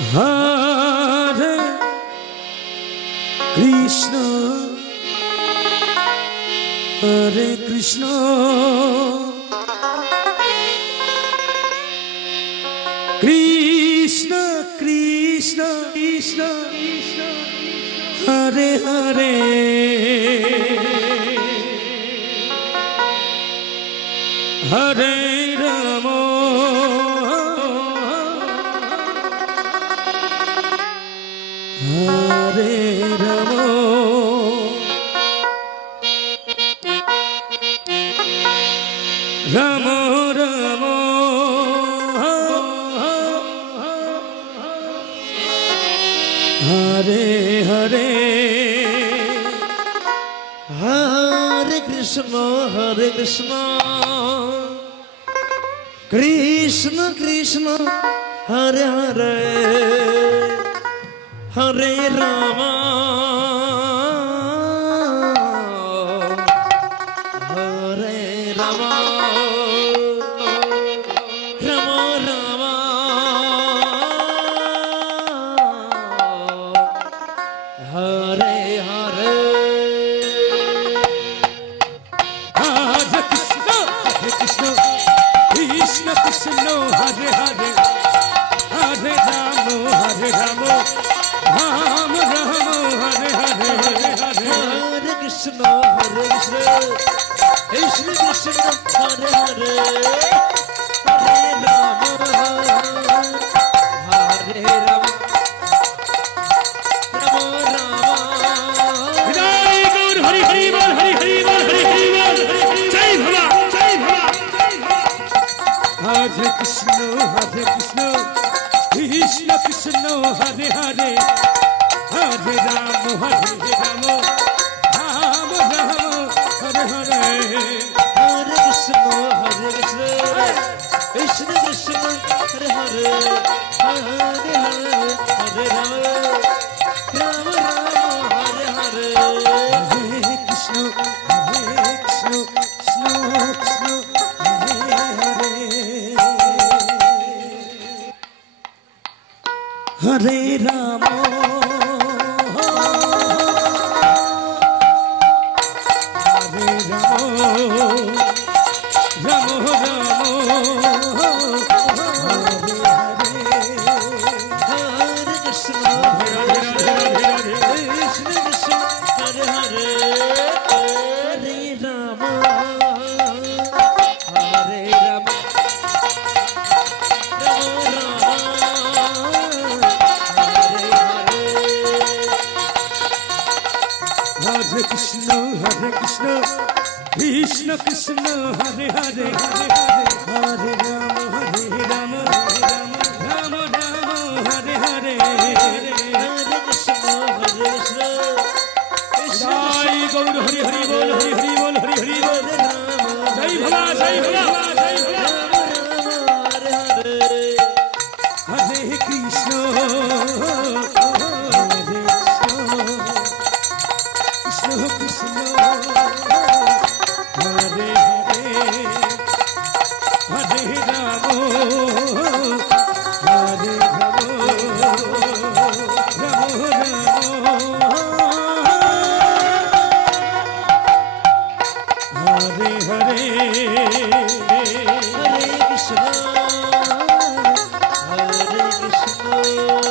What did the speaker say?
Hare Krishna, Hare Krishna, Krishna Krishna Krishna Hare Hare, Hare Rama, Hare Rama, Rama Rama, Hare Hare, Hare Krishna, Hare Krishna, Krishna Krishna, Hare Hare, Hare Rama, Hare Rama, Rama Rama, Hare Hare. Hare Krishna, Hare Krishna, Krishna Krishna, Hare Hare, Hare Rama, Hare Rama, Rama Rama, Hare Hare, Hare Hare Krishna, Hare Krishna, Krishna Krishna, Hare Hare, Hare Rama, Hare Rama, Rama Rama. Jai Gaur Hari Hari Bol, Hari Hari Bol, Hari Hari Bol, Jai Bhava, Jai Bhava. Hare Krishna, Hare Krishna, Krishna Krishna, Hare Hare, Hare Rama, Hare Rama, Rama Rama, Hare Hare. Hare Krishna, Hare Krishna, Krishna Krishna, Hare Hare, Hare Hare, Hare Rama, Rama Rama, Hare Hare. Hare Krishna, Hare Krishna, Krishna Krishna, Hare Hare, Hare Rama, Hare Rama, Rama Rama, Hare Krishna, Hare Krishna, Krishna Krishna, Hare Hare, Hare Rama, Hare Rama, Rama Rama, Hare Hare. Hare Krishna, Hare Krishna, Krishna Krishna, Hare Hare, Hare Hare, Hare Rama, Hare Rama, Rama Rama, Hare Hare, Hare Krishna, Hare Krishna, Krishna Jai Gaur Hari Hari Bol, Hari Hari Bol, Hari Hari Bol, Jai Bhava, Jai Bhava, Jai Bhava. Hare Hare. Hare Krishna, Hare Krishna, Krishna Krishna, Hare Hare, Hare Rama, Hare Rama, Rama Rama, Hare Hare. Hare Krishna, Hare Krishna,